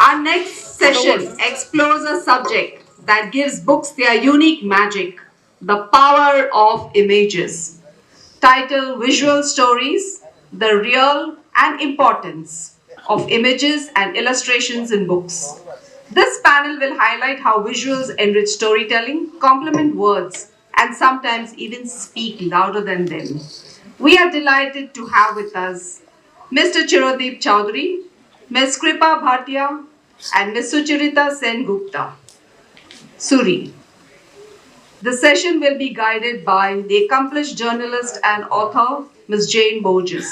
Our next session explores a subject that gives books their unique magic, the power of images. Title Visual Stories, the Real and Importance of Images and Illustrations in Books. This panel will highlight how visuals enrich storytelling, complement words, and sometimes even speak louder than them. We are delighted to have with us Mr. Chirodeep Chaudhri, Ms. Kripa Bhatia, and Ms. Sucharita Sengupta Suri. The session will be guided by the accomplished journalist and author, Ms. Jane Borges.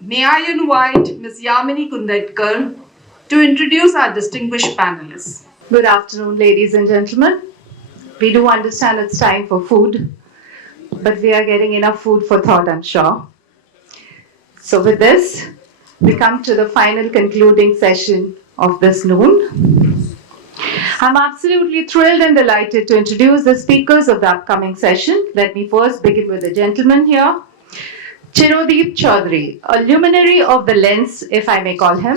May I invite Ms. Yamini Kundetkar to introduce our distinguished panelists. Good afternoon, ladies and gentlemen. We do understand it's time for food, but we are getting enough food for thought, I'm sure. So with this, we come to the final concluding session of this noon. I'm absolutely thrilled and delighted to introduce the speakers of the upcoming session. Let me first begin with the gentleman here. Chirodeep Chaudhri, a luminary of the lens, if I may call him.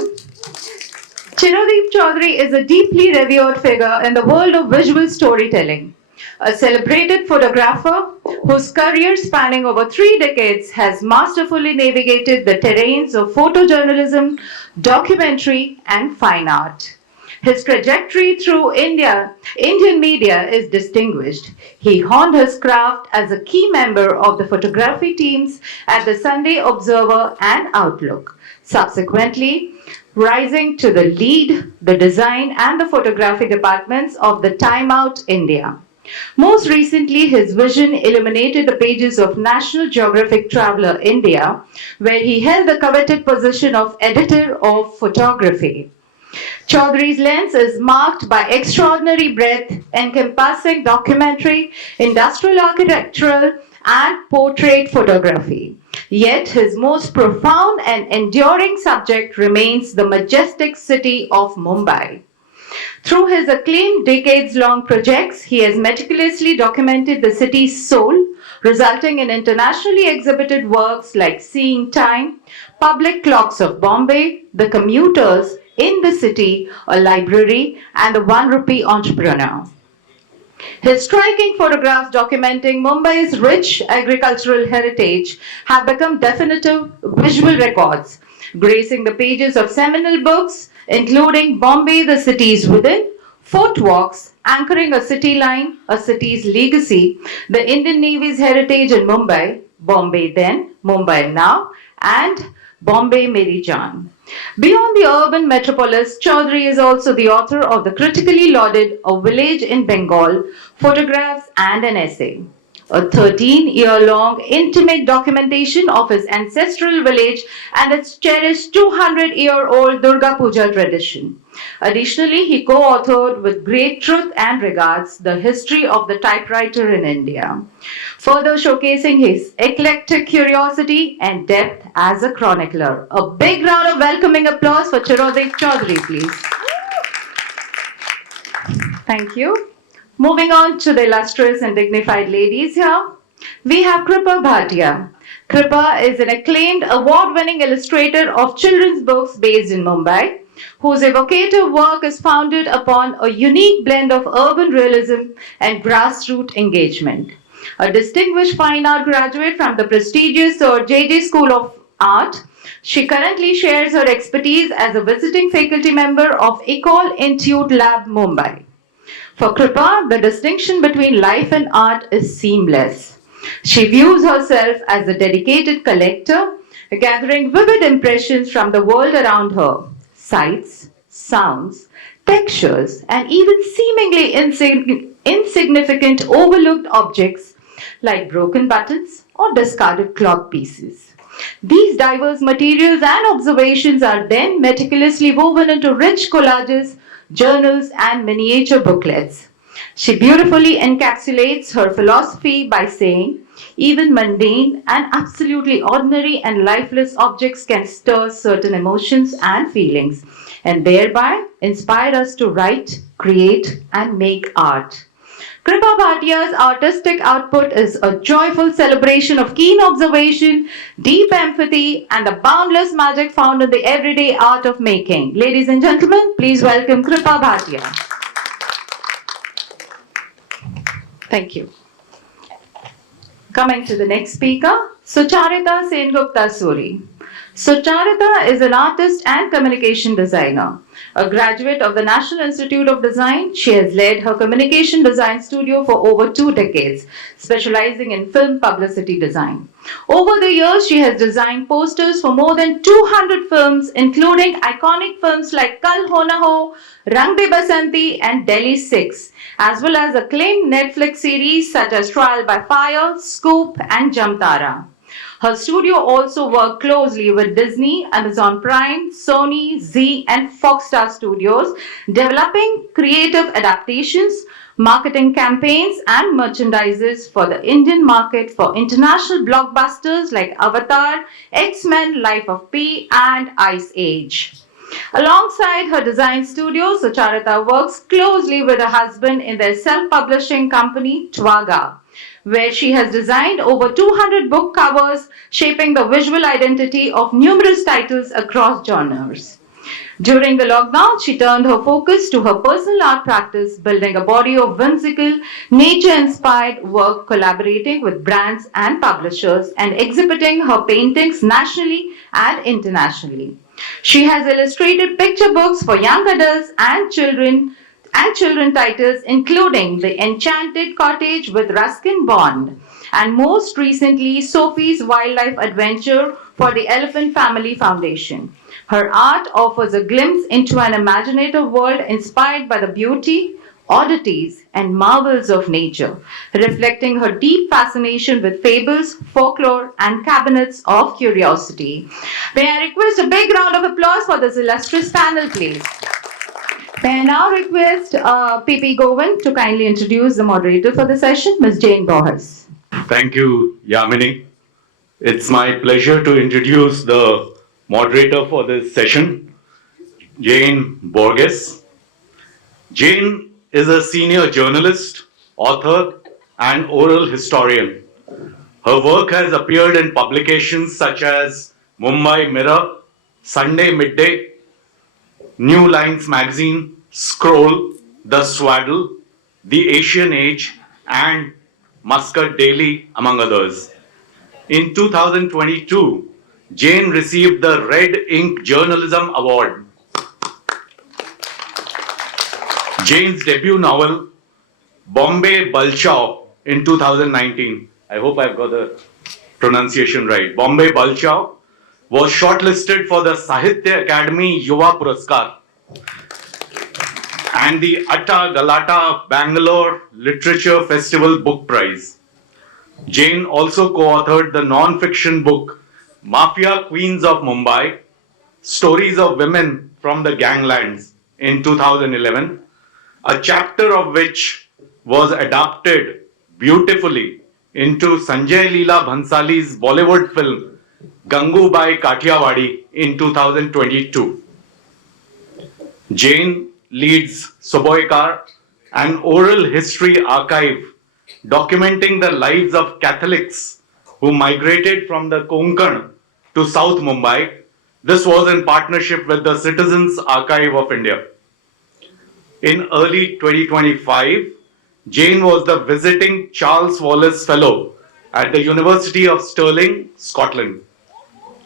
Chirodeep Chaudhri is a deeply revered figure in the world of visual storytelling. A celebrated photographer whose career spanning over 3 decades has masterfully navigated the terrains of photojournalism, documentary, and fine art. His trajectory through Indian media is distinguished. He honed his craft as a key member of the photography teams at the Sunday Observer and Outlook. Subsequently, rising to the lead, the design, and the photography departments of the Time Out India. Most recently, his vision illuminated the pages of National Geographic Traveler India, where he held the coveted position of editor of photography. Chaudhry's lens is marked by extraordinary breadth, encompassing documentary, industrial architectural, and portrait photography. Yet his most profound and enduring subject remains the majestic city of Mumbai. Through his acclaimed decades-long projects, he has meticulously documented the city's soul, resulting in internationally exhibited works like Seeing Time, Public Clocks of Bombay, The Commuters, In the City, A Library, and The One Rupee Entrepreneur. His striking photographs documenting Mumbai's rich agricultural heritage have become definitive visual records, gracing the pages of seminal books, including Bombay, the Cities Within, Fort Walks, Anchoring a City Line, A City's Legacy, the Indian Navy's Heritage in Mumbai, Bombay Then, Mumbai Now, and Bombay Meri Jaan. Beyond the urban metropolis, Chaudhry is also the author of the critically lauded A Village in Bengal, Photographs and an Essay, a 13-year-long intimate documentation of his ancestral village and its cherished 200-year-old Durga Puja tradition. Additionally, he co-authored with Great Truth and Regards the history of the typewriter in India, further showcasing his eclectic curiosity and depth as a chronicler. A big round of welcoming applause for Chirodeep Chaudhri, please. Thank you. Moving on to the illustrious and dignified ladies here, we have Kripa Bhatia. Kripa is an acclaimed award-winning illustrator of children's books based in Mumbai, whose evocative work is founded upon a unique blend of urban realism and grassroots engagement. A distinguished fine art graduate from the prestigious Sir J.J. School of Art, she currently shares her expertise as a visiting faculty member of Ecole Institute Lab Mumbai. For Kripa, the distinction between life and art is seamless. She views herself as a dedicated collector, gathering vivid impressions from the world around her, sights, sounds, textures, and even seemingly insignificant overlooked objects like broken buttons or discarded clock pieces. These diverse materials and observations are then meticulously woven into rich collages, journals, and miniature booklets. She beautifully encapsulates her philosophy by saying, even mundane and absolutely ordinary and lifeless objects can stir certain emotions and feelings, and thereby inspire us to write, create, and make art. Kripa Bhatia's artistic output is a joyful celebration of keen observation, deep empathy, and the boundless magic found in the everyday art of making. Ladies and gentlemen, please welcome Kripa Bhatia. Thank you. Coming to the next speaker, Sucharita Sengupta Suri. Sucharita is an artist and communication designer. A graduate of the National Institute of Design, she has led her communication design studio for over 2 decades, specializing in film publicity design. Over the years, she has designed posters for more than 200 films, including iconic films like Kal Ho Na Ho, Rang De Basanti, and Delhi 6, as well as acclaimed Netflix series such as Trial by Fire, Scoop, and Jamtara. Her studio also worked closely with Disney, Amazon Prime, Sony, Zee, and Foxstar Studios, developing creative adaptations, marketing campaigns, and merchandises for the Indian market for international blockbusters like Avatar, X-Men, Life of Pi, and Ice Age. Alongside her design studio, Sucharita works closely with her husband in their self-publishing company, Twaga, where she has designed over 200 book covers, shaping the visual identity of numerous titles across genres. During the lockdown, she turned her focus to her personal art practice, building a body of whimsical, nature inspired work, collaborating with brands and publishers, and exhibiting her paintings nationally and internationally. She has illustrated picture books for young adults and children titles including The Enchanted Cottage with Ruskin Bond and most recently Sophie's Wildlife Adventure for the Elephant Family Foundation. Her art offers a glimpse into an imaginative world inspired by the beauty, oddities, and marvels of nature, reflecting her deep fascination with fables, folklore, and cabinets of curiosity. May I request a big round of applause for this illustrious panel, please? May I now request PP Govind to kindly introduce the moderator for the session, Ms. Jane Borges. Thank you, Yamini. It's my pleasure to introduce the moderator for this session, Jane Borges. Jane is a senior journalist, author, and oral historian. Her work has appeared in publications such as Mumbai Mirror, Sunday Midday, New Lines Magazine, Scroll, The Swaddle, The Asian Age, and Muscat Daily, among others. In 2022, Jane received the Red Ink Journalism Award. Jane's debut novel, Bombay Balchao, in 2019, I hope I've got the pronunciation right, Bombay Balchao, was shortlisted for the Sahitya Academy Yuva Puraskar and the Atta Galata Bangalore Literature Festival Book Prize. Jane also co-authored the non-fiction book Mafia Queens of Mumbai, Stories of Women from the Ganglands in 2011, a chapter of which was adapted beautifully into Sanjay Leela Bhansali's Bollywood film Gangubai Kathiawadi in 2022. Jane leads Soboykar, an oral history archive documenting the lives of Catholics who migrated from the Konkan to South Mumbai. This was in partnership with the Citizens Archive of India. In early 2025, Jane was the visiting Charles Wallace Fellow at the University of Stirling, Scotland.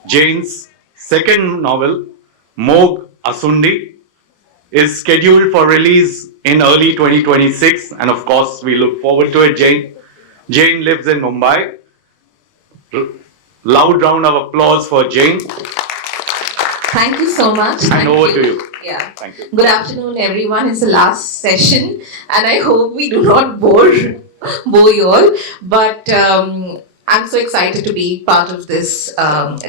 Jane's second novel, Mog Asundi, is scheduled for release in early 2026, and of course, we look forward to it, Jane. Jane lives in Mumbai. Loud round of applause for Jane. Thank you so much. And over to you. Yeah. Thank you. Good afternoon, everyone. It's the last session, and I hope we do not bore you all. But I'm so excited to be part of this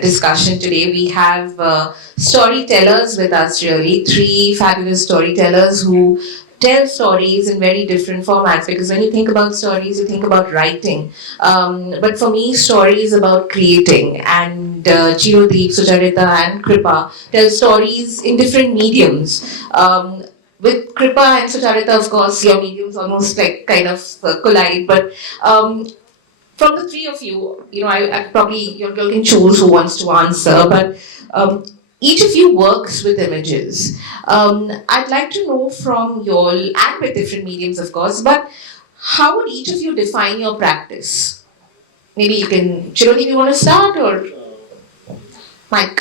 discussion today. We have storytellers with us, really, 3 fabulous storytellers who tell stories in very different formats, because when you think about stories, you think about writing. But for me, story is about creating, and Chirodeep, Sucharita, and Kripa tell stories in different mediums. with Kripa and Sucharita, of course, your mediums almost like kind of collide. But from the three of you, I probably you can choose who wants to answer. But each of you works with images. I'd like to know from you all, and with different mediums, of course. But how would each of you define your practice? Maybe you can, Chirodeep, you want to start, or Mike?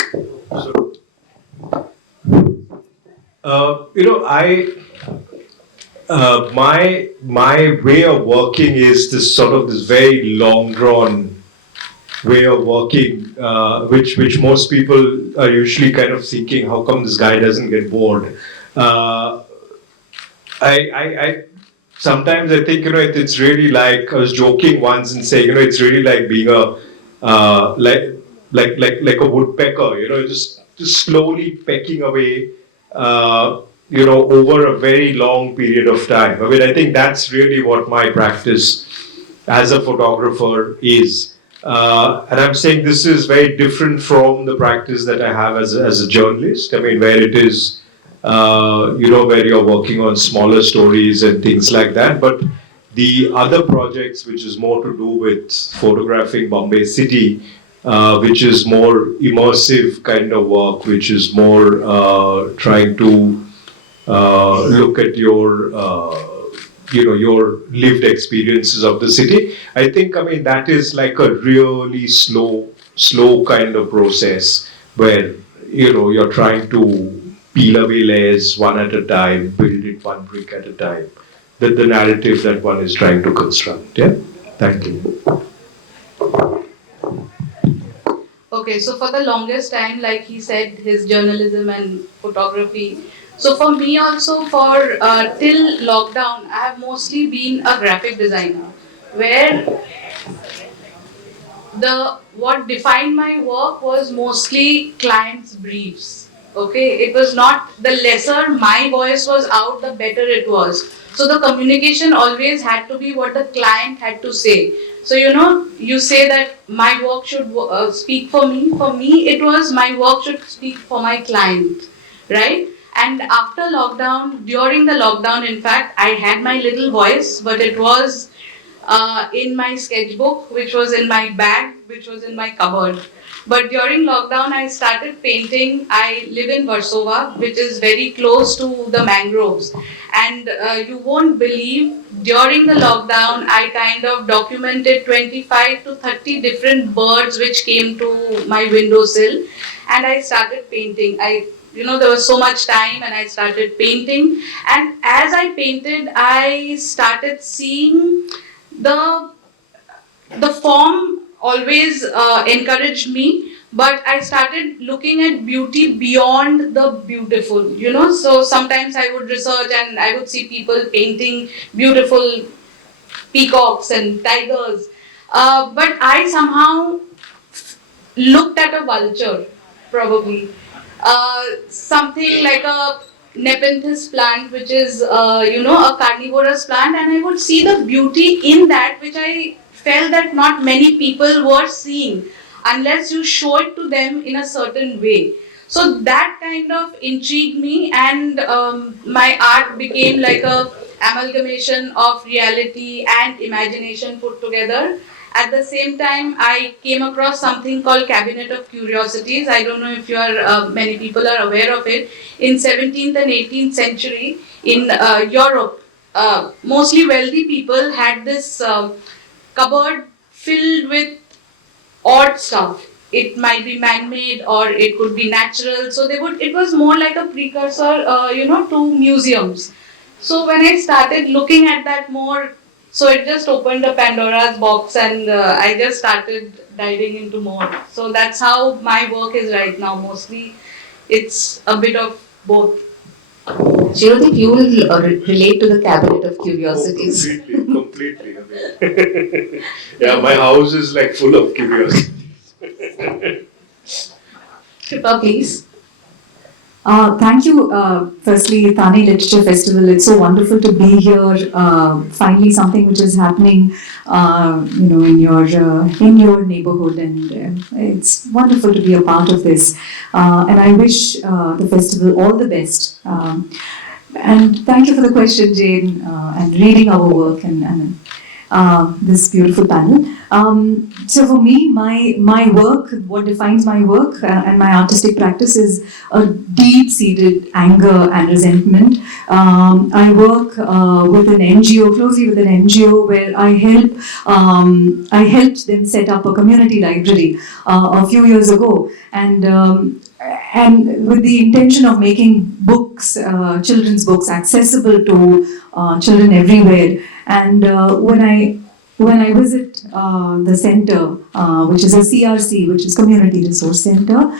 My way of working is this very long drawn way of working, which most people are usually kind of thinking, how come this guy doesn't get bored? I sometimes I think it's really like, I was joking once and saying it's really like being a like a woodpecker, just slowly pecking away, over a very long period of time. I mean, I think that's really what my practice as a photographer is. And I'm saying this is very different from the practice that I have as a journalist. I mean, where it is, where you're working on smaller stories and things like that. But the other projects, which is more to do with photographing Bombay City, which is more immersive kind of work, which is more trying to look at your lived experiences of the city. I mean, that is like a really slow kind of process where, you're trying to peel away layers one at a time, build it one brick at a time. The narrative that one is trying to construct. Yeah? Thank you. Okay, so for the longest time, like he said, his journalism and photography. So for me also, for till lockdown, I have mostly been a graphic designer, where what defined my work was mostly clients' briefs. Okay, it was not the lesser my voice was out, the better it was. So the communication always had to be what the client had to say. So you say that my work should speak for me. For me, it was my work should speak for my client, right? And after lockdown, during the lockdown, in fact, I had my little voice, but it was in my sketchbook, which was in my bag, which was in my cupboard. But during lockdown, I started painting. I live in Warsaw, which is very close to the mangroves. And you won't believe, during the lockdown, I kind of documented 25 to 30 different birds which came to my windowsill. And I started painting. There was so much time and I started painting. And as I painted, I started seeing the form always encouraged me, but I started looking at beauty beyond the beautiful, so sometimes I would research and I would see people painting beautiful peacocks and tigers, but I somehow looked at a vulture, probably something like a Nepenthes plant, which is a carnivorous plant, and I would see the beauty in that, which I felt that not many people were seeing unless you show it to them in a certain way. So that kind of intrigued me, and my art became like a amalgamation of reality and imagination put together. At the same time, I came across something called Cabinet of Curiosities. I don't know if many people are aware of it. In 17th and 18th century, in Europe, mostly wealthy people had this cupboard filled with odd stuff. It might be man-made or it could be natural. So it was more like a precursor, to museums. So when I started looking at that more, so it just opened a Pandora's box, and I just started diving into more. So that's how my work is right now. Mostly, it's a bit of both. Chirodeep, you will relate to the Cabinet of Curiosities. Completely. Yeah, my house is like full of curiosities. Kripa, please. Thank you, firstly, Thane Literature Festival. It's so wonderful to be here. Finally, something which is happening, in your neighborhood, and it's wonderful to be a part of this. And I wish the festival all the best. And thank you for the question, Jane, and reading our work and this beautiful panel. So for me, my work, what defines my work and my artistic practice is a deep-seated anger and resentment. I work with an NGO, closely with an NGO, where I helped them set up a community library a few years ago, and with the intention of making books, children's books, accessible to children everywhere. And when I visit the center, which is a CRC, which is Community Resource Center,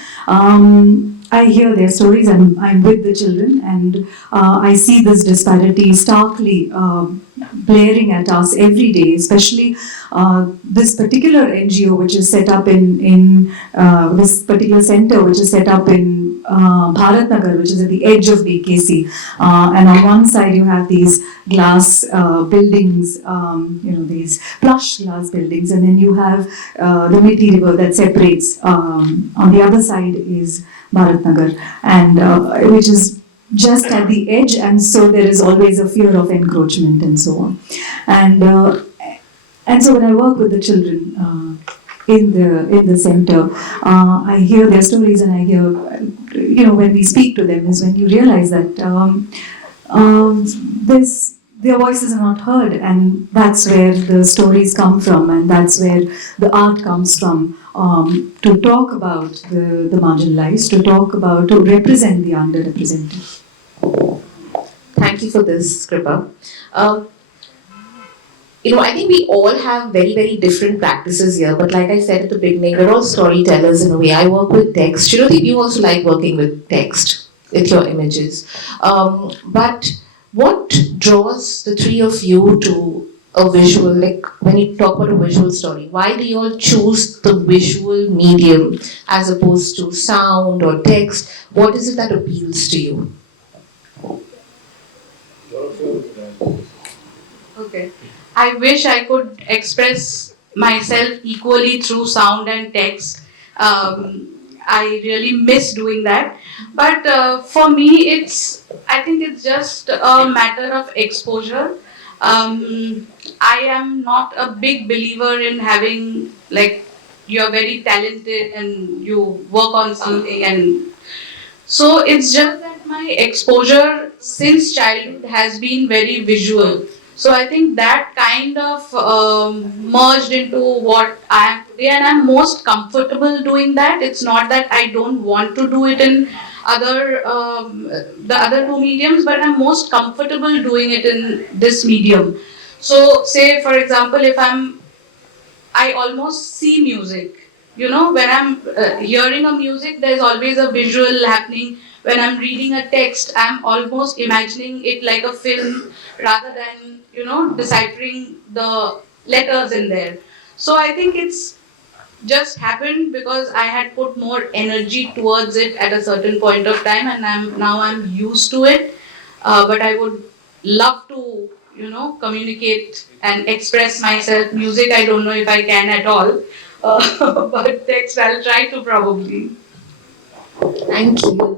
I hear their stories. I'm with the children, and I see this disparity starkly blaring at us every day, especially this particular NGO, which is set up in this particular center, which is set up in Bharat Nagar, which is at the edge of BKC. And on one side, you have these glass buildings, these plush glass buildings, and then you have the Miti River that separates. On the other side is Bharat Nagar, and which is just at the edge, and so there is always a fear of encroachment and so on. And so when I work with the children in the center, I hear their stories, and I hear, when we speak to them is when you realize that their voices are not heard, and that's where the stories come from, and that's where the art comes from, to talk about the marginalized, to represent the underrepresented. Thank you for this, Kripa. I think we all have very, very different practices here, but like I said at the beginning, we're all storytellers in a way. I work with text. Chirodeep, you also like working with text, with your images. But what draws the three of you to a visual, like when you talk about a visual story, why do you all choose the visual medium as opposed to sound or text? What is it that appeals to you? Okay. I wish I could express myself equally through sound and text. I really miss doing that. But for me, I think it's just a matter of exposure. I am not a big believer in having, like, you're very talented and you work on something, and so it's just that my exposure since childhood has been very visual. So I think that kind of merged into what I am today, and I'm most comfortable doing that. It's not that I don't want to do it in the other two mediums, but I'm most comfortable doing it in this medium. So, say for example, I almost see music. When I'm hearing a music, there's always a visual happening. When I'm reading a text, I'm almost imagining it like a film rather than, deciphering the letters in there. So I think it's just happened because I had put more energy towards it at a certain point of time, and I'm used to it. But I would love to, communicate and express myself. Music, I don't know if I can at all, but text, I'll try to probably. Thank you.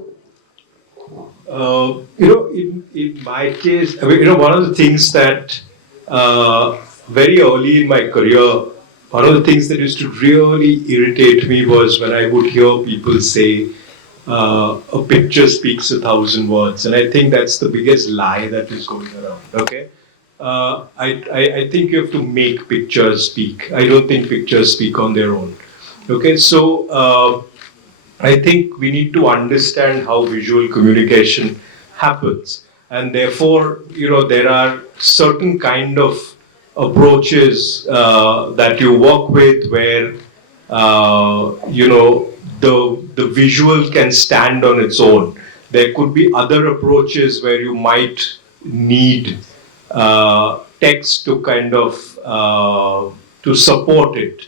In my case, I mean, one of the things that very early in my career, one of the things that used to really irritate me was when I would hear people say, a picture speaks 1,000 words. And I think that's the biggest lie that is going around, okay? I think you have to make pictures speak. I don't think pictures speak on their own, okay? So, I think we need to understand how visual communication happens, and therefore, there are certain kind of approaches that you work with where the visual can stand on its own. There could be other approaches where you might need text to kind of to support it,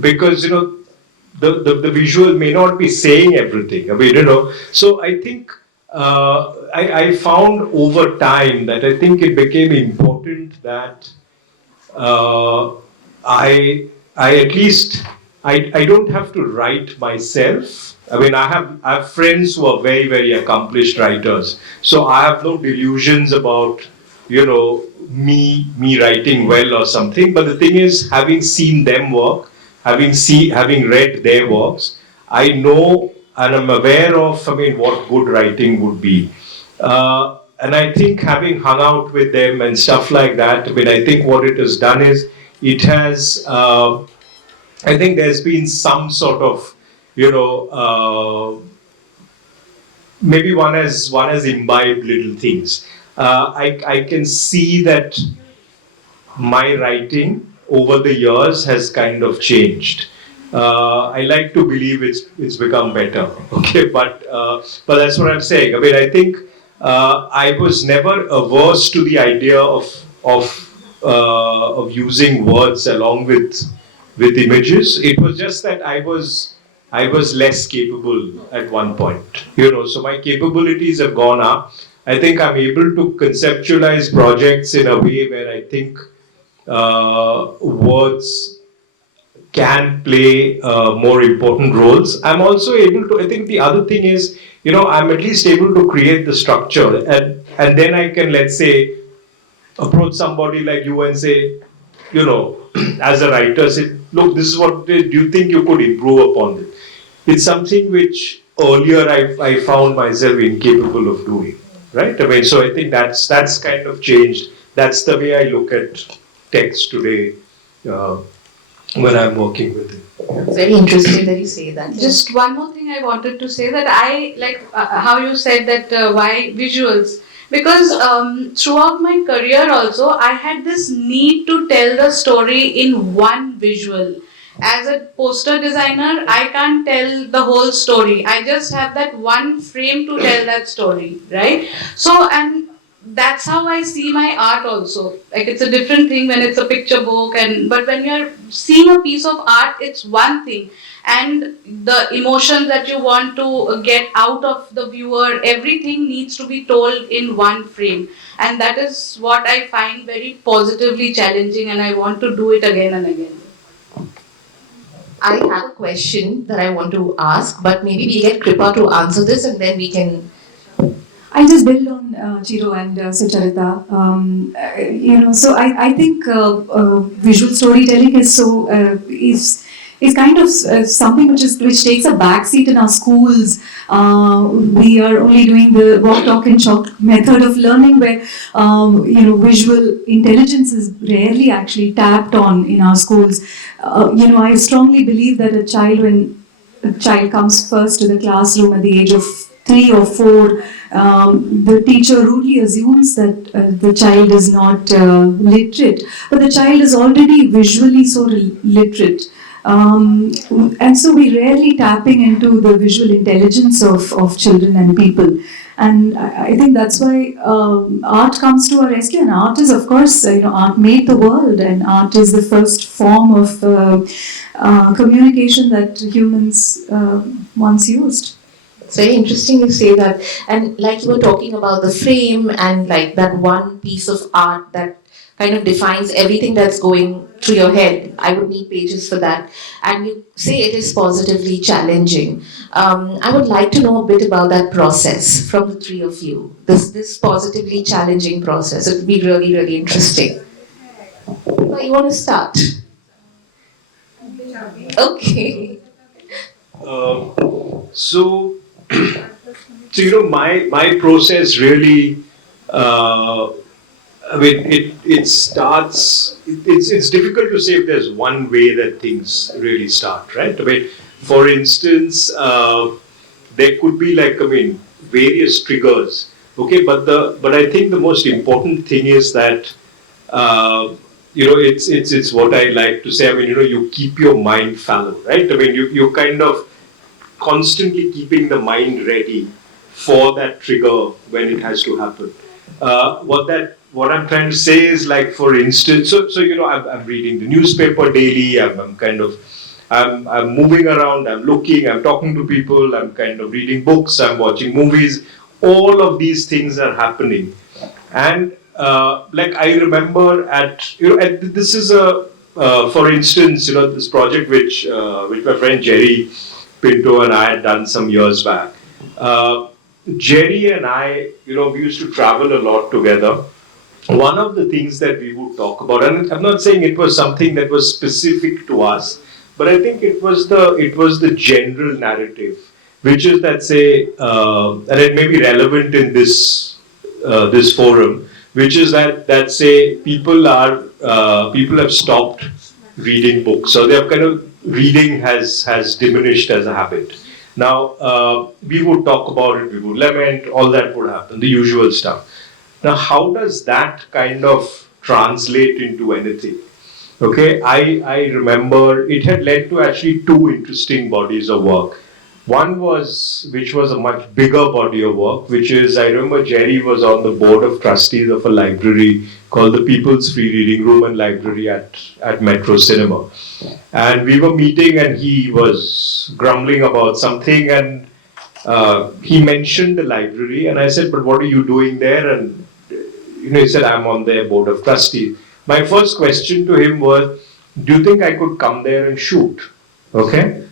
because the visual may not be saying everything. I mean, so I think I found over time that I think it became important that I at least I don't have to write myself. I mean, I have friends who are very, very accomplished writers. So I have no delusions about, me writing well or something. But the thing is, having seen them work, having read their works, I know and I'm aware of, I mean, what good writing would be. And I think having hung out with them and stuff like that, I mean, I think what it has done is it has, I think there's been some sort of, maybe one has imbibed little things. I can see that my writing over the years has kind of changed. I like to believe it's become better. Okay, but that's what I'm saying. I mean, I think I was never averse to the idea of using words along with images. It was just that I was less capable at one point. So my capabilities have gone up. I think I'm able to conceptualize projects in a way where I think words can play more important roles. I'm also able to, I think the other thing is, I'm at least able to create the structure, and then I can, let's say, approach somebody like you and say, as a writer, say, look, this is what do you think you could improve upon it? It's something which earlier I found myself incapable of doing, right? I mean, so I think that's kind of changed. That's the way I look at text today when I'm working with it. It's very interesting that you say that. Just one more thing I wanted to say, that I like how you said that why visuals. Because throughout my career also, I had this need to tell the story in one visual. As a poster designer, I can't tell the whole story. I just have that one frame to tell that story, right? So, and that's how I see my art also. Like, it's a different thing when it's a picture book, but when you're seeing a piece of art, it's one thing. And the emotion that you want to get out of the viewer, everything needs to be told in one frame. And that is what I find very positively challenging, and I want to do it again and again. I have a question that I want to ask, but maybe we get Kripa to answer this and then we can. I just build on Chiro and Sucharita. So I think visual storytelling is kind of something which takes a backseat in our schools. We are only doing the walk, talk, and chalk method of learning, where visual intelligence is rarely actually tapped on in our schools. I strongly believe that when a child comes first to the classroom at the age of 3 or 4, the teacher rudely assumes that the child is not literate, but the child is already visually so literate. And so we rarely tapping into the visual intelligence of children and people. And I think that's why art comes to our rescue. And art is, of course, art made the world, and art is the first form of communication that humans once used. It's very interesting you say that. And like you were talking about the frame and like that one piece of art that kind of defines everything that's going through your head. I would need pages for that. And you say it is positively challenging. I would like to know a bit about that process from the three of you. This positively challenging process. It would be really, really interesting. Well, you want to start? Okay. So my process really, I mean, it starts. It's difficult to say if there's one way that things really start, right? I mean, for instance, there could be various triggers. Okay, but I think the most important thing is that it's what I like to say. I mean, you keep your mind fallow, right? I mean, you kind of constantly keeping the mind ready for that trigger when it has to happen. What I'm trying to say is, like, for instance, so I'm reading the newspaper daily. I'm moving around. I'm looking. I'm talking to people. I'm kind of reading books. I'm watching movies. All of these things are happening, and I remember this is for instance, this project which my friend Jerry Pinto and I had done some years back. Jerry and I, we used to travel a lot together. One of the things that we would talk about, and I'm not saying it was something that was specific to us, but I think it was the general narrative, which is that, say, and it may be relevant in this forum, which is that say people have stopped reading books, so their kind of reading has diminished as a habit. Now we would talk about it, we would lament, all that would happen, the usual stuff. Now, how does that kind of translate into anything? Okay, I remember it had led to actually two interesting bodies of work. One which was a much bigger body of work, which is, I remember Jerry was on the board of trustees of a library called the People's Free Reading Room and Library at Metro Cinema. And we were meeting and he was grumbling about something, and he mentioned the library, and I said, but what are you doing there? And he said, I'm on their board of trustees. My first question to him was, do you think I could come there and shoot? Okay.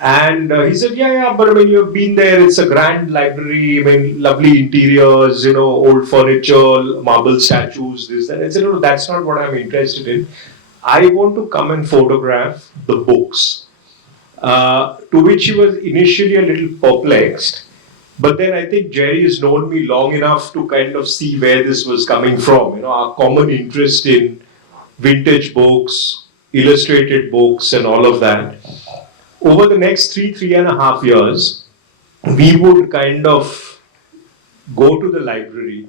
And he said, yeah, but I mean, you've been there, it's a grand library, I mean, lovely interiors, old furniture, marble statues, this, that. I said, no, that's not what I'm interested in. I want to come and photograph the books. To which he was initially a little perplexed. But then I think Jerry has known me long enough to kind of see where this was coming from. Our common interest in vintage books, illustrated books, and all of that. Over the next 3.5 years, we would kind of go to the library,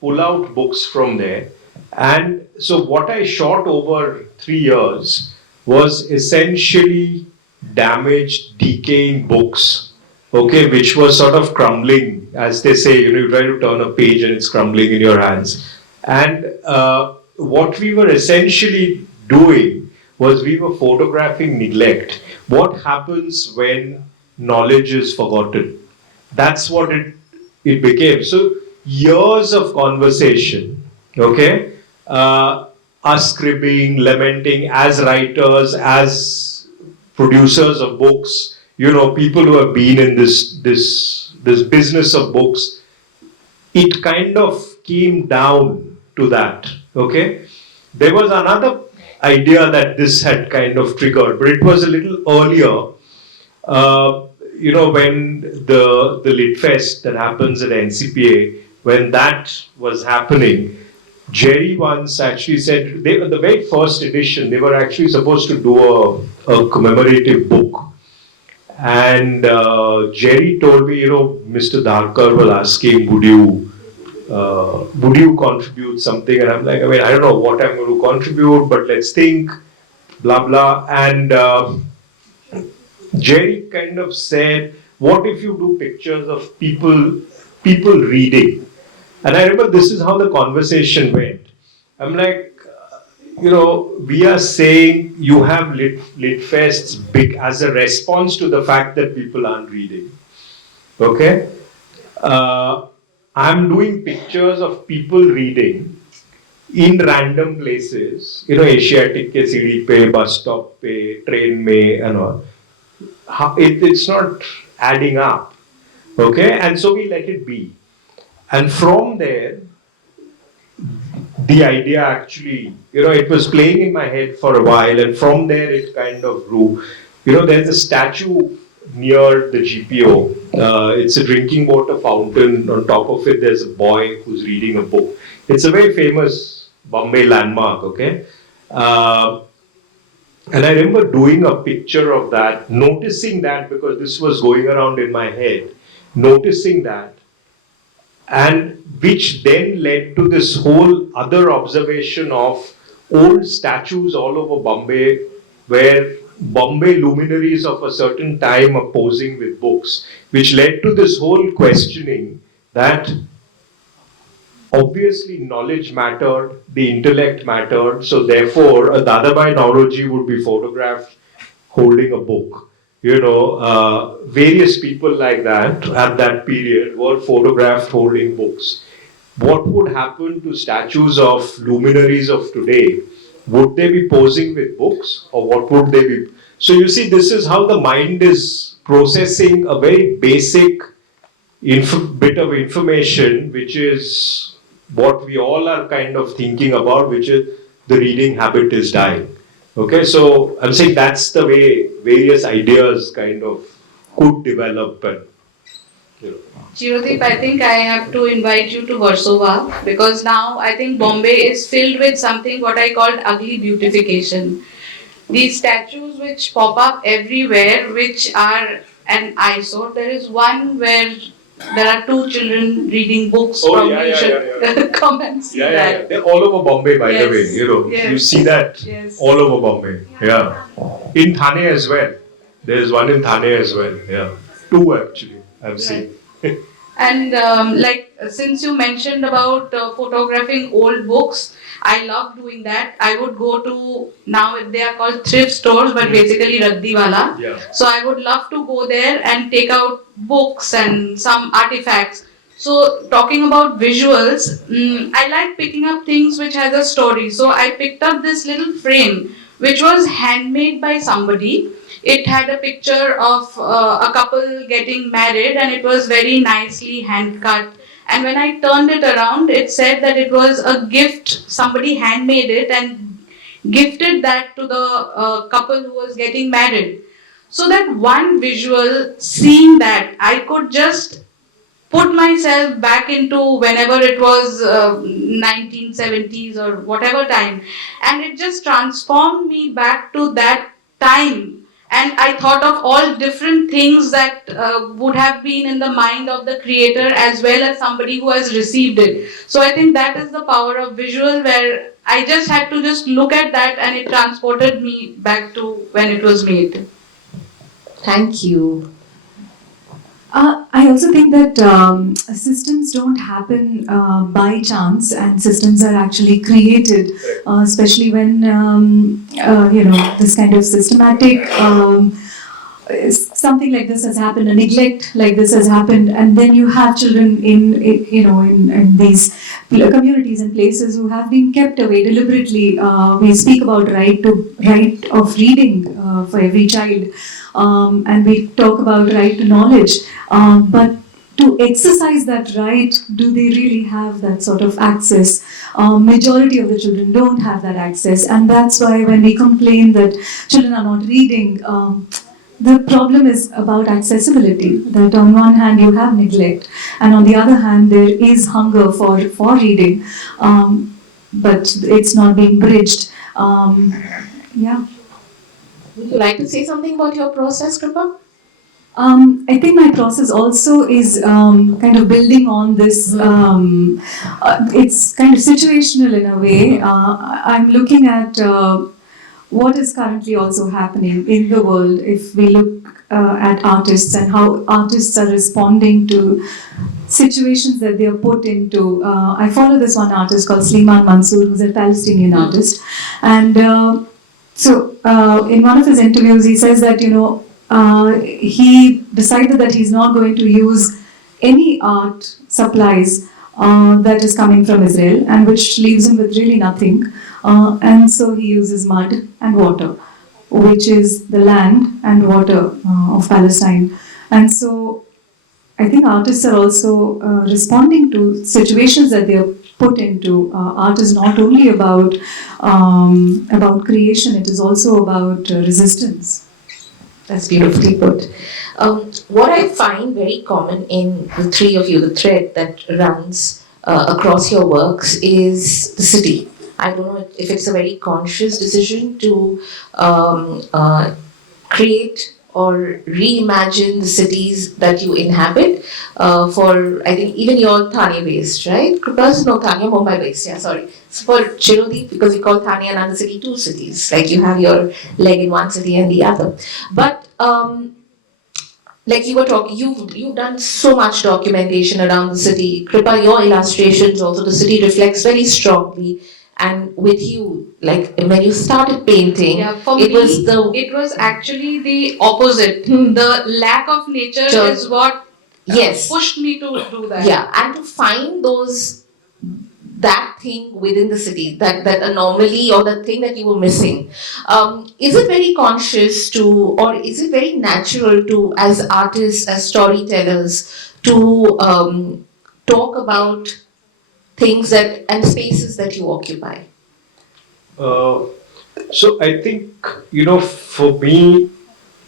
pull out books from there. And so what I shot over 3 years was essentially damaged, decaying books. Okay, which was sort of crumbling, as they say, you try to turn a page and it's crumbling in your hands. And what we were essentially doing was we were photographing neglect. What happens when knowledge is forgotten? That's what it became. So years of conversation, okay, us cribbing, lamenting as writers, as producers of books, people who have been in this business of books, it kind of came down to that, okay? There was another idea that this had kind of triggered, but it was a little earlier, when the Lit Fest that happens at NCPA, when that was happening, Jerry once actually said, the very first edition, they were actually supposed to do a commemorative book. And Jerry told me, Mr. Dharkar was asking, would you contribute something? And I'm like, I don't know what I'm going to contribute, but let's think, blah, blah. And Jerry kind of said, what if you do pictures of people reading? And I remember this is how the conversation went. I'm like, we are saying you have lit fests big as a response to the fact that people aren't reading. Okay? I'm doing pictures of people reading in random places, Asiatic ke CD pe, bus stop pe, train mein, and all. It's not adding up. Okay? And so we let it be. And from there, the idea actually, it was playing in my head for a while, and from there it kind of grew. There's a statue near the GPO. It's a drinking water fountain. On top of it, there's a boy who's reading a book. It's a very famous Bombay landmark, okay? And I remember doing a picture of that, noticing that because this was going around in my head, noticing that, and which then led to this whole other observation of old statues all over Bombay, where Bombay luminaries of a certain time are posing with books, which led to this whole questioning that obviously knowledge mattered, the intellect mattered, so therefore a Dadabhai Nauroji would be photographed holding a book. Various people like that at that period were photographed holding books. What would happen to statues of luminaries of today would they be posing with books or what would they be? So you see, this is how the mind is processing a very basic bit of information, which is what we all are kind of thinking about, which is the reading habit is dying. Okay, so I'm saying that's the way various ideas kind of could develop and, you know. Chirodeep, I think I have to invite you to Warsaw because now I think Bombay is filled with something what I called ugly beautification. These statues which pop up everywhere, which are an eyesore. There is one where there are two children reading books. Oh, Probably yeah, you yeah, should yeah, come and see Yeah, that. they're all over Bombay, by the Yes, way. You know, yes, you see that yes. all over Bombay. Yeah, in Thane as well. There's one in Thane as well. Yeah, two actually I've seen. And since you mentioned about photographing old books, I love doing that. I would go to, now they are called thrift stores, but basically Raddi Wala. Yeah. So I would love to go there and take out books and some artifacts. So talking about visuals, I like picking up things which has a story. So I picked up this little frame which was handmade by somebody. It had a picture of a couple getting married and it was very nicely hand cut. And when I turned it around, it said that it was a gift. Somebody handmade it and gifted that to the couple who was getting married. So that one visual, seeing that, I could just put myself back into whenever it was 1970s or whatever time, and it just transformed me back to that time. And I thought of all different things that would have been in the mind of the creator as well as somebody who has received it. So I think that is the power of visual, where I just had to just look at that and it transported me back to when it was made. Thank you. I also think that systems don't happen by chance, and systems are actually created, especially when this kind of systematic something like this has happened, a neglect like this has happened, and then you have children in these communities and places who have been kept away deliberately. We speak about right of reading for every child. And we talk about right to knowledge, but to exercise that right, do they really have that sort of access? Majority of the children don't have that access, and that's why when we complain that children are not reading, the problem is about accessibility. That on one hand you have neglect, and on the other hand there is hunger for reading, but it's not being bridged. Yeah. Would you like to say something about your process, Kripa? I think my process also is kind of building on this. It's kind of situational in a way. I'm looking at what is currently also happening in the world. If we look at artists and how artists are responding to situations that they are put into. I follow this one artist called Sliman Mansoor, who's a Palestinian artist, and so in one of his interviews, he says that he decided that he's not going to use any art supplies that is coming from Israel, and which leaves him with really nothing. And so he uses mud and water, which is the land and water of Palestine. And so I think artists are also responding to situations that they are put into. Art is not only about creation; it is also about resistance. That's beautifully put. What I find very common in the three of you, the thread that runs across your works, is the city. I don't know if it's a very conscious decision to create or reimagine the cities that you inhabit. For, I think, even you're Thane based, right? Kripa's no Thane, Mumbai based, yeah, sorry. So for Chirodeep, because we call Thane and another city two cities, like you have your leg in one city and the other. But like you were talking, you've done so much documentation around the city. Kripa, your illustrations also, the city reflects very strongly. And with you, like when you started painting, For it me, was it was actually the opposite. The lack of nature is what yes, pushed me to do that. yeah, and to find those that thing within the city, that anomaly or the thing that you were missing. Is it very conscious to, or is it very natural to, as artists, as storytellers, to talk about things that and spaces that you occupy? So I think, for me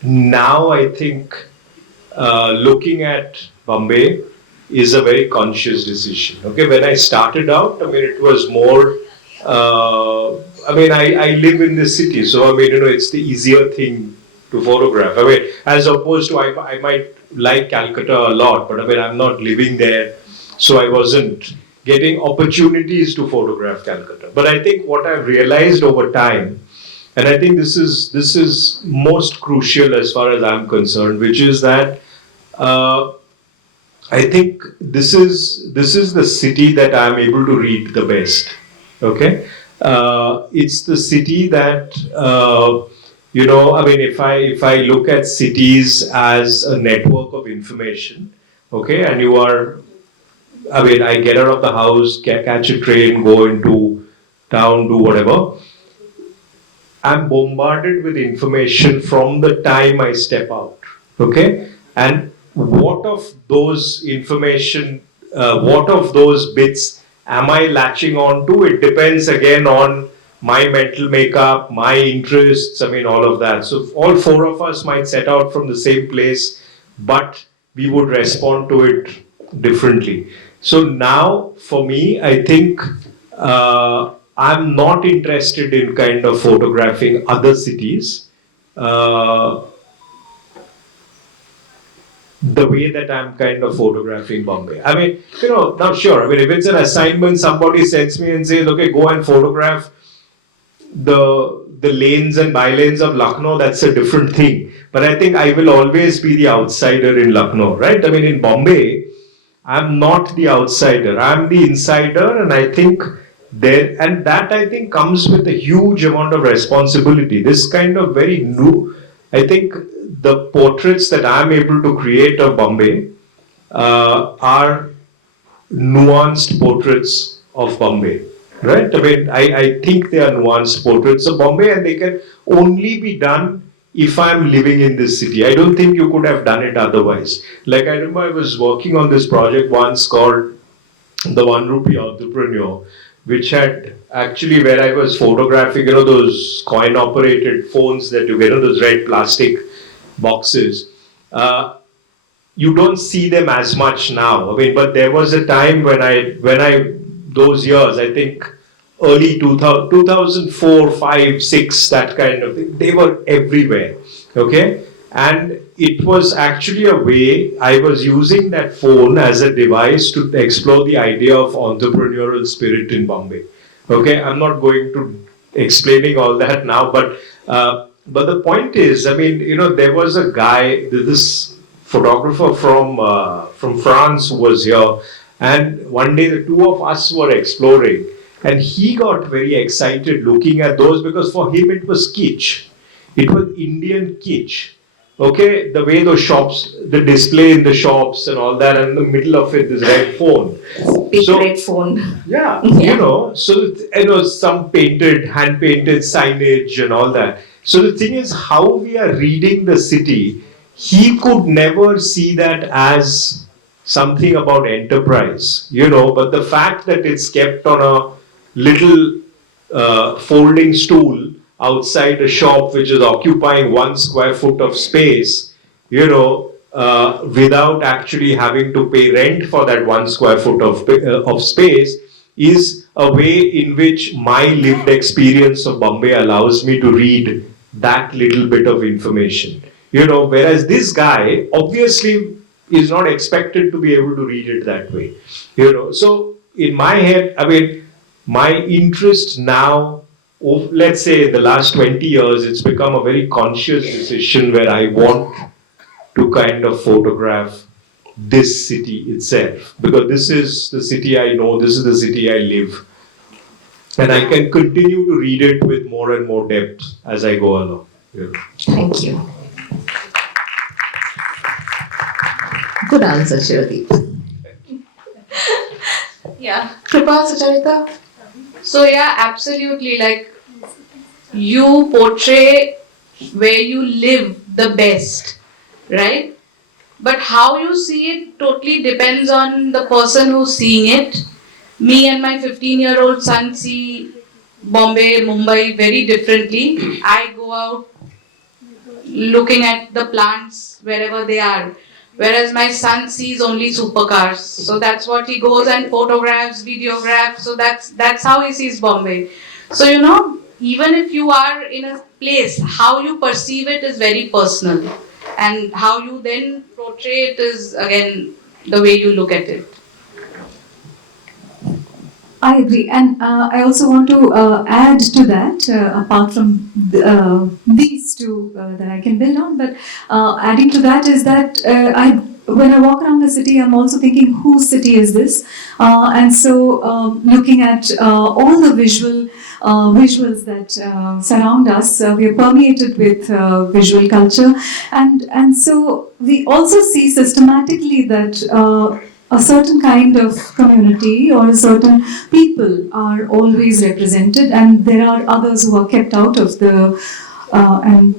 now, I think looking at Bombay is a very conscious decision. Okay, when I started out, I mean, it was more. I live in the city, so I mean, it's the easier thing to photograph. I mean, as opposed to I might like Calcutta a lot, but I mean, I'm not living there, so I wasn't getting opportunities to photograph Calcutta. But I think what I've realized over time, and I think this is most crucial as far as I'm concerned, which is that I think this is the city that I'm able to read the best. Okay, it's the city that I mean, if I look at cities as a network of information, okay, and you are, I mean, I get out of the house, catch a train, go into town, do whatever. I'm bombarded with information from the time I step out. Okay, and what of those information, what of those bits am I latching on to? It depends again on my mental makeup, my interests, I mean, all of that. So all four of us might set out from the same place, but we would respond to it differently. So now, for me, I think I'm not interested in kind of photographing other cities the way that I'm kind of photographing Bombay. I mean, not sure. I mean, if it's an assignment, somebody sends me and says, okay, go and photograph the lanes and bylanes of Lucknow, that's a different thing. But I think I will always be the outsider in Lucknow, right? I mean, in Bombay, I'm not the outsider. I'm the insider, and I think that I think comes with a huge amount of responsibility. This kind of very new, I think the portraits that I'm able to create of Bombay are nuanced portraits of Bombay, right? I mean, I think they are nuanced portraits of Bombay, and they can only be done if I'm living in this city. I don't think you could have done it otherwise. Like, I remember I was working on this project once called The 1 Rupee Entrepreneur, which had actually, where I was photographing, those coin operated phones that you get, those red plastic boxes. You don't see them as much now. I mean, but there was a time when I those years, I think early 2000, 2004, 5, 6, that kind of thing, they were everywhere. Okay, and it was actually a way I was using that phone as a device to explore the idea of entrepreneurial spirit in Bombay. Okay, I'm not going to explaining all that now, but the point is, I mean, there was a guy, this photographer from France who was here, and one day the two of us were exploring, and he got very excited looking at those because for him it was kitsch. It was Indian kitsch. Okay, the way those shops, the display in the shops and all that, and in the middle of it, this red phone. Big red phone. Yeah, Yeah. so some hand painted signage and all that. So the thing is, how we are reading the city, he could never see that as something about enterprise, but the fact that it's kept on a little folding stool outside a shop which is occupying 1 square foot of space, without actually having to pay rent for that 1 square foot of space, is a way in which my lived experience of Bombay allows me to read that little bit of information. Whereas this guy obviously is not expected to be able to read it that way. So in my head, I mean, my interest now, let's say the last 20 years, it's become a very conscious decision where I want to kind of photograph this city itself, because this is the city I know, this is the city I live, and I can continue to read it with more and more depth as I go along. Thank you. Good answer, Chirodeep. Yeah. Kripa, Sucharita? So yeah, absolutely. Like you portray where you live the best, right? But how you see it totally depends on the person who's seeing it. Me and my 15-year-old son see Bombay, Mumbai very differently. I go out looking at the plants wherever they are. Whereas my son sees only supercars. So that's what he goes and photographs, videographs. So that's how he sees Bombay. So even if you are in a place, how you perceive it is very personal. And how you then portray it is again the way you look at it. I agree, and I also want to add to that, apart from these two that I can build on, but adding to that is that when I walk around the city, I'm also thinking, whose city is this? And so, looking at all the visuals that surround us, we are permeated with visual culture, and so we also see systematically that. A certain kind of community or a certain people are always represented, and there are others who are kept out of the and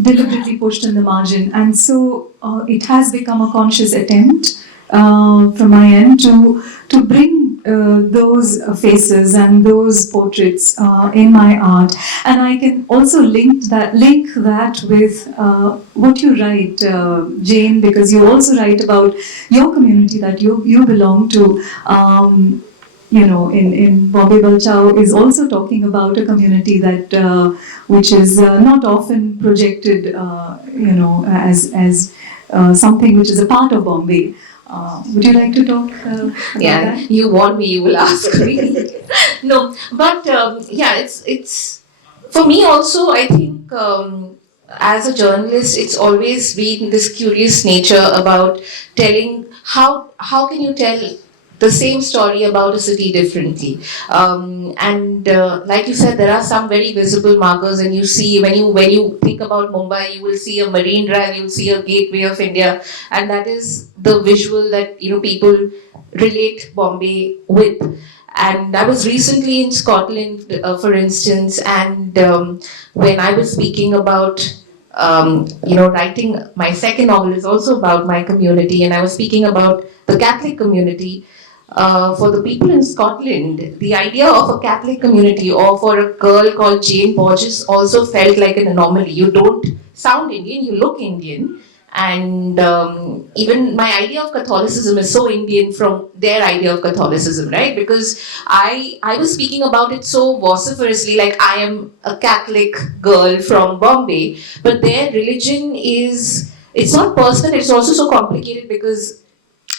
deliberately pushed in the margin. And so it has become a conscious attempt from my end to bring those faces and those portraits in my art, and I can also link that with what you write, Jane, because you also write about your community that you belong to. In Bobby Balchao is also talking about a community that which is not often projected, as something which is a part of Bombay. Would you like to talk about that? You want me, you will ask me. No, but it's for me also. I think as a journalist, it's always been this curious nature about telling how can you tell the same story about a city differently. And like you said, there are some very visible markers, and you see when you think about Mumbai, you will see a Marine Drive, you'll see a Gateway of India, and that is the visual that people relate Bombay with. And I was recently in Scotland, for instance, and when I was speaking about writing my second novel is also about my community, and I was speaking about the Catholic community. For the people in Scotland, the idea of a Catholic community or for a girl called Jane Borges also felt like an anomaly. You don't sound Indian, you look Indian. And even my idea of Catholicism is so Indian from their idea of Catholicism, right? Because I was speaking about it so vociferously, like I am a Catholic girl from Bombay, but their religion it's not personal, it's also so complicated because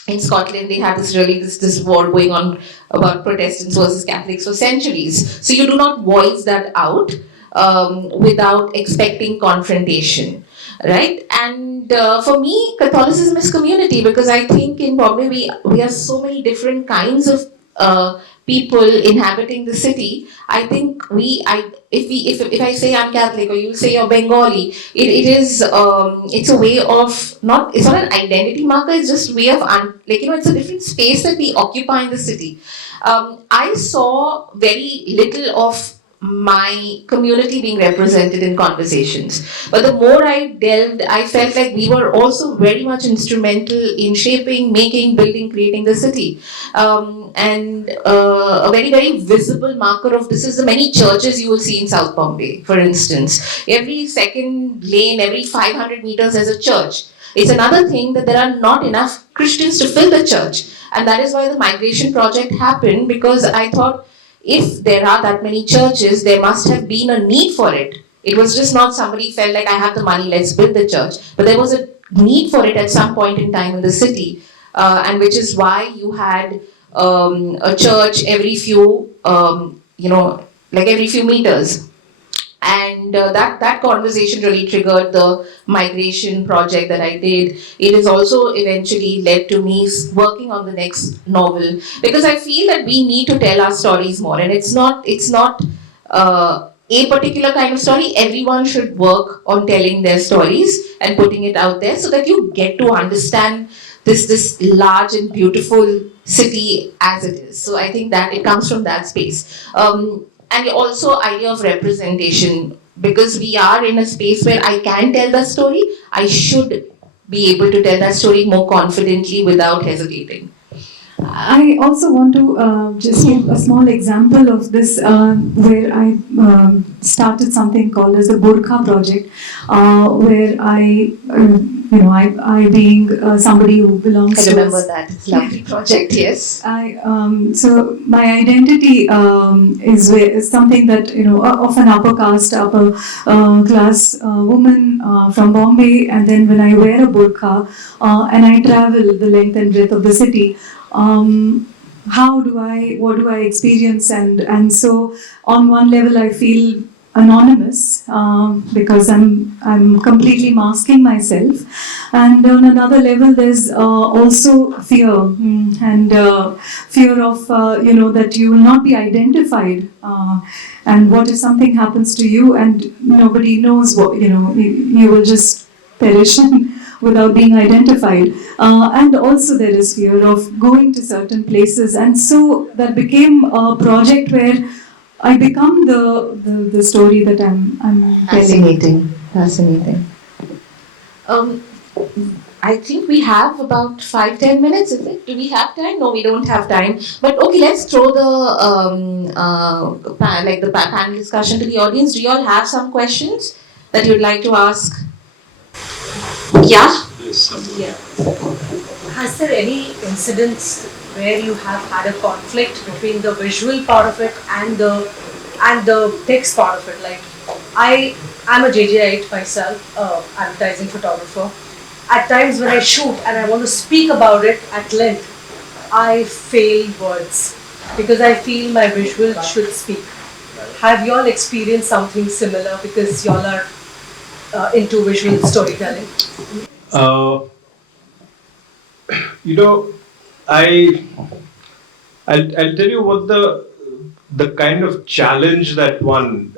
in Scotland, they have this war going on about Protestants versus Catholics for centuries. So you do not voice that out without expecting confrontation, right? And for me, Catholicism is community because I think in Bombay we have so many different kinds of people inhabiting the city. I think if I say I'm Catholic or you say you're Bengali, it's a way of it's not an identity marker. It's just a way of it's a different space that we occupy in the city. I saw very little of my community being represented in conversations. But the more I delved, I felt like we were also very much instrumental in shaping, making, building, creating the city. And a very, very visible marker of this is the many churches you will see in South Bombay, for instance. Every second lane, every 500 meters, there's a church. It's another thing that there are not enough Christians to fill the church. And that is why the migration project happened, because I thought, if there are that many churches, there must have been a need for it. It was just not somebody felt like I have the money, let's build the church. But there was a need for it at some point in time in the city. And which is why you had a church every few, every few meters. And that conversation really triggered the migration project that I did. It has also eventually led to me working on the next novel, because I feel that we need to tell our stories more. And it's not a particular kind of story. Everyone should work on telling their stories and putting it out there so that you get to understand this large and beautiful city as it is. So I think that it comes from that space. And also idea of representation, because we are in a space where I can tell the story, I should be able to tell that story more confidently without hesitating. I also want to just give a small example of this, where I started something called as the Burkha project, where I being somebody who belongs I to remember that. It's a lovely project, yes. So my identity is something that, of an upper caste, upper class woman from Bombay, and then when I wear a burqa and I travel the length and breadth of the city, what do I experience, and so on one level I feel anonymous because I'm completely masking myself, and on another level there's also fear, and fear of that you will not be identified, and what if something happens to you and nobody knows what, you will just perish without being identified, and also there is fear of going to certain places, and so that became a project where I become the story that I'm telling. Fascinating. I think we have about 5-10 minutes, is it? Do we have time? No, we don't have time. But okay, let's throw the panel discussion to the audience. Do you all have some questions that you'd like to ask? Yeah? Yeah. Has there any incidents where you have had a conflict between the visual part of it and the text part of it? Like, I am a JJ8 myself, advertising photographer. At times when I shoot and I want to speak about it at length, I fail words because I feel my visual should speak. Have you all experienced something similar because you all are into visual storytelling? I'll tell you what the kind of challenge that one,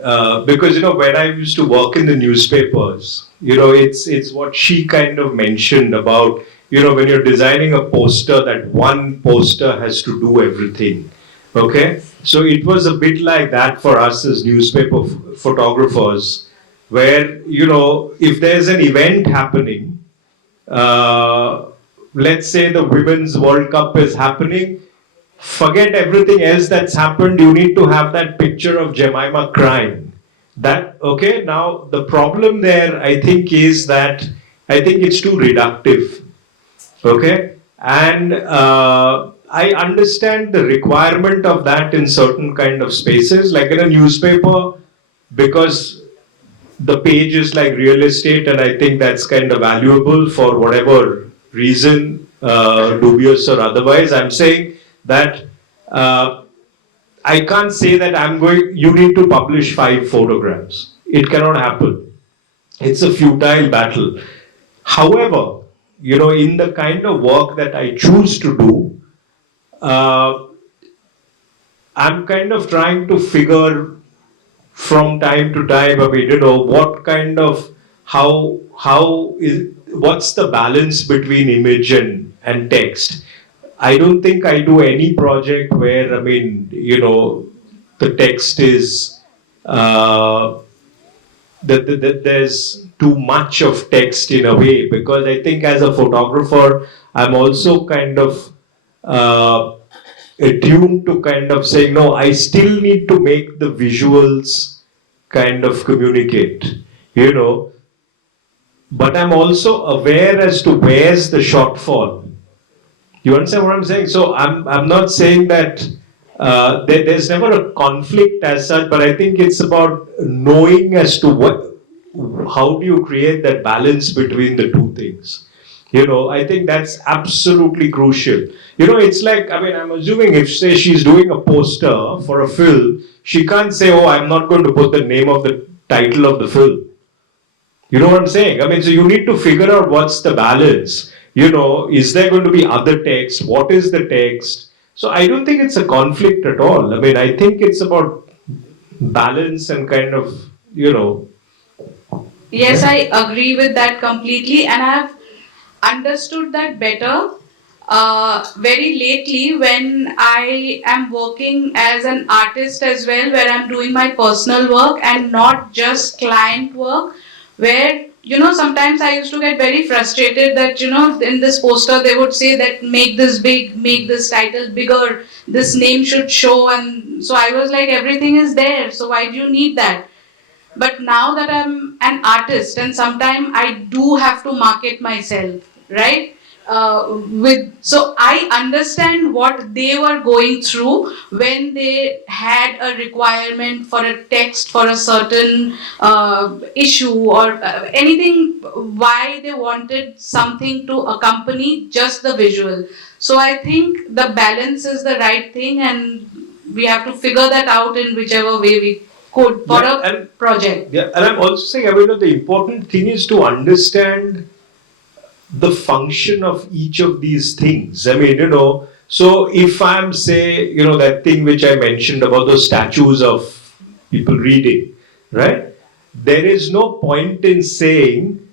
because when I used to work in the newspapers, it's what she kind of mentioned about, when you're designing a poster, that one poster has to do everything. Okay, so it was a bit like that for us as newspaper photographers, where if there's an event happening, let's say the Women's World Cup is happening, forget everything else that's happened, you need to have that picture of Jemima crying. Okay, now the problem there, I think, is that I think it's too reductive. Okay, and I understand the requirement of that in certain kind of spaces, like in a newspaper, because the page is like real estate, and I think that's kind of valuable for whatever reason, dubious or otherwise. I'm saying that I can't say that you need to publish 5 photographs. It cannot happen. It's a futile battle. However, in the kind of work that I choose to do, I'm kind of trying to figure from time to time, what kind of, what's the balance between image and text. I don't think I do any project where, the text is, that there's too much of text in a way, because I think as a photographer, I'm also kind of attuned to kind of saying, no, I still need to make the visuals kind of communicate, but I'm also aware as to where's the shortfall. You understand what I'm saying? So I'm not saying that there's never a conflict as such, but I think it's about knowing as to how do you create that balance between the two things. I think that's absolutely crucial. It's like, I'm assuming if, say, she's doing a poster for a film, she can't say, oh, I'm not going to put the name of the title of the film. You know what I'm saying? So you need to figure out what's the balance. Is there going to be other text? What is the text? So I don't think it's a conflict at all. I think it's about balance and kind of, Yes, I agree with that completely, and I have understood that better very lately when I am working as an artist as well, where I'm doing my personal work and not just client work, where sometimes I used to get very frustrated that in this poster they would say that make this big, make this title bigger, this name should show, and so I was like, everything is there, so why do you need that? But now that I'm an artist and sometimes I do have to market myself, right? With so I understand what they were going through when they had a requirement for a text for a certain issue or anything, why they wanted something to accompany just the visual. So I think the balance is the right thing, and we have to figure that out in whichever way we could for a project. Yeah, and I'm also saying, I mean, the important thing is to understand the function of each of these things. I mean, so if I'm say, that thing which I mentioned about those statues of people reading, right? There is no point in saying,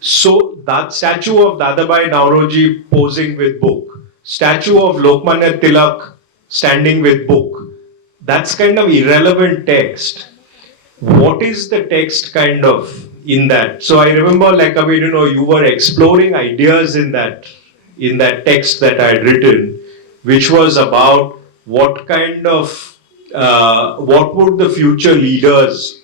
so that statue of Dadabai Nauroji posing with book, statue of Lokmanya Tilak standing with book, that's kind of irrelevant text. What is the text kind of in that? So I remember, you were exploring ideas in that text that I had written, which was about what kind of what would the future leaders,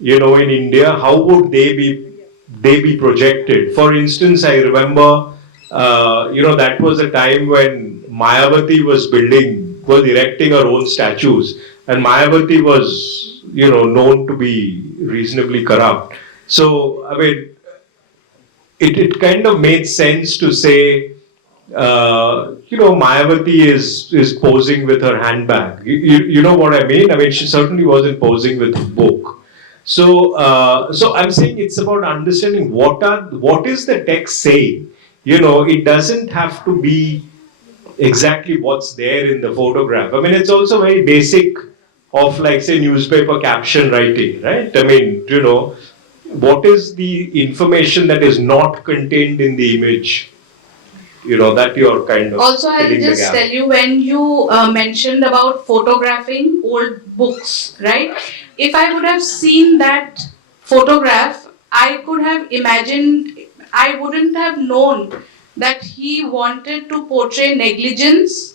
in India, how would they be projected? For instance, I remember, that was a time when Mayavati was erecting her own statues, and Mayavati was known to be reasonably corrupt. So, I mean, it kind of made sense to say, Mayavati is posing with her handbag. You know what I mean? I mean, she certainly wasn't posing with a book. So I'm saying it's about understanding what is the text saying. It doesn't have to be exactly what's there in the photograph. I mean, it's also very basic of, like, say, newspaper caption writing, right? I mean, what is the information that is not contained in the image, that you're kind of Also, I'll filling the just gap. tell you, when you mentioned about photographing old books, right? If I would have seen that photograph, I could have imagined, I wouldn't have known that he wanted to portray negligence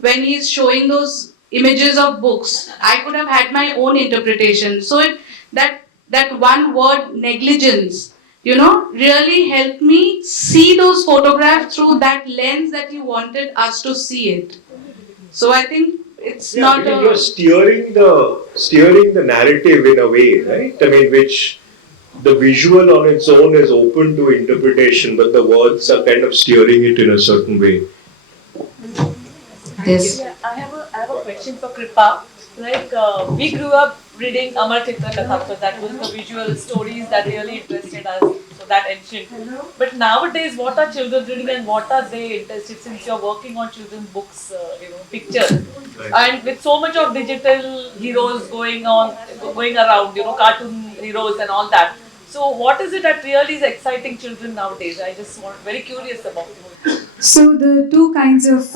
when he's showing those images of books. I could have had my own interpretation. So that one word, negligence, really helped me see those photographs through that lens that he wanted us to see it. So I think it's not because you're steering the narrative in a way, right? I mean, which the visual on its own is open to interpretation, but the words are kind of steering it in a certain way. Yes. Yeah, I have a question for Kripa. Like, we grew up reading Amar Chitra Katha, so that was the visual stories that really interested us, so that ancient. But nowadays, what are children reading and what are they interested, since you're working on children's books, pictures? And with so much of digital heroes going around, cartoon heroes and all that. So what is it that really is exciting children nowadays? I just very curious about it. So the two kinds of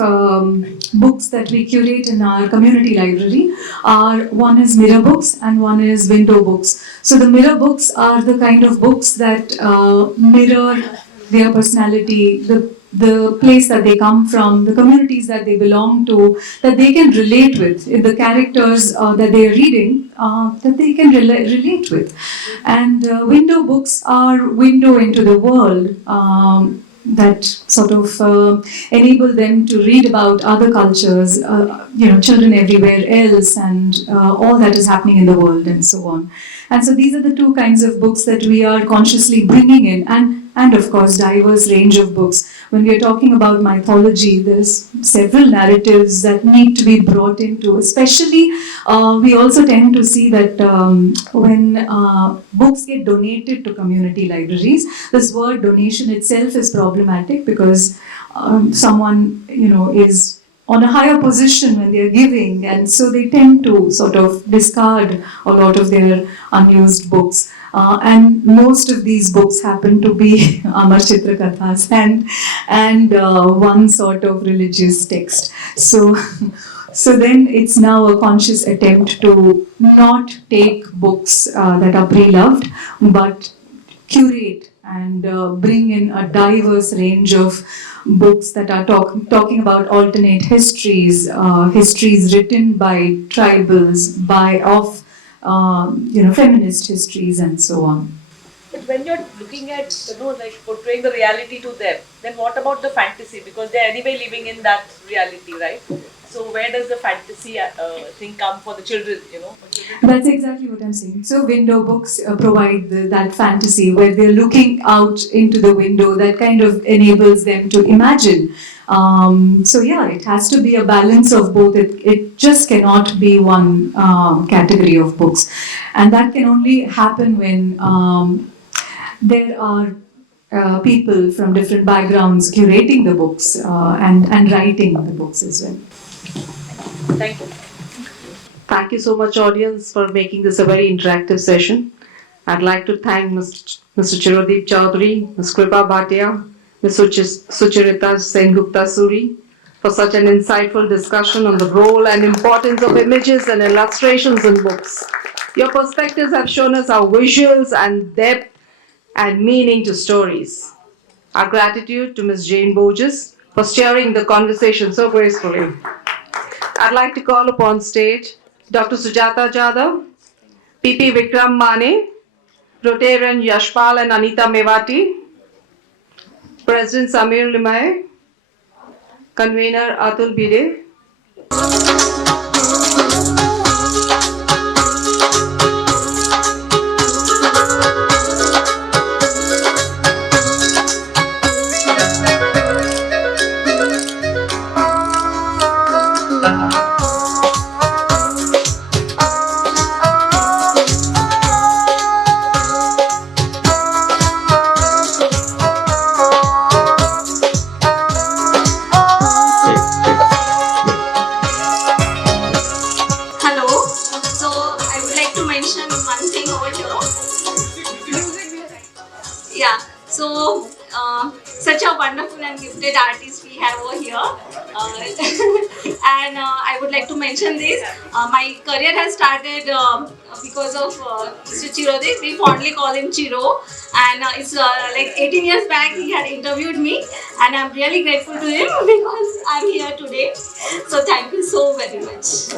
books that we curate in our community library are, one is mirror books and one is window books. So the mirror books are the kind of books that mirror their personality, the place that they come from, the communities that they belong to, that they can relate with, the characters that they are reading, that they can relate with. And window books are window into the world. That sort of enable them to read about other cultures, children everywhere else, and all that is happening in the world, and so on. And so these are the two kinds of books that we are consciously bringing in, and of course diverse range of books. When we are talking about mythology, there's several narratives that need to be brought into. Especially, we also tend to see that when books get donated to community libraries, this word donation itself is problematic, because someone is on a higher position when they are giving, and so they tend to sort of discard a lot of their unused books. And most of these books happen to be Amar Chitra Kathas and one sort of religious text. So, so then it's now a conscious attempt to not take books that are pre-loved, but curate and bring in a diverse range of books that are talking about alternate histories, histories written by tribals, feminist histories, and so on. But when you're looking at, like portraying the reality to them, then what about the fantasy? Because they're anyway living in that reality, right? So where does the fantasy thing come for the children, for children to- That's exactly what I'm saying. So window books provide that fantasy where they're looking out into the window that kind of enables them to imagine. So yeah, it has to be a balance of both. It just cannot be one category of books. And that can only happen when there are people from different backgrounds curating the books and writing the books as well. Thank you. Thank you so much, audience, for making this a very interactive session. I'd like to thank Mr. Chirodeep Chaudhri, Ms. Kripa Bhatia, Ms. Sucharita Sengupta Suri for such an insightful discussion on the role and importance of images and illustrations in books. Your perspectives have shown us how visuals and depth and meaning to stories. Our gratitude to Ms. Jane Borges for steering the conversation so gracefully. I'd like to call upon stage Dr. Sujata Jadhav, PP Vikram Mane, Rotarian Yashpal and Anita Mewati, President Samir Limaye, Convener Atul Bide. Hello. So I would like to mention one thing over here. Yeah. So such a wonderful and gifted artist we have over here, and I would like to mention this. My career has started because of Mr. Chirodeep. We fondly call him Chiro, and it's like 18 years back he had interviewed me, and I'm really grateful to him because I'm here today. So thank you so very much.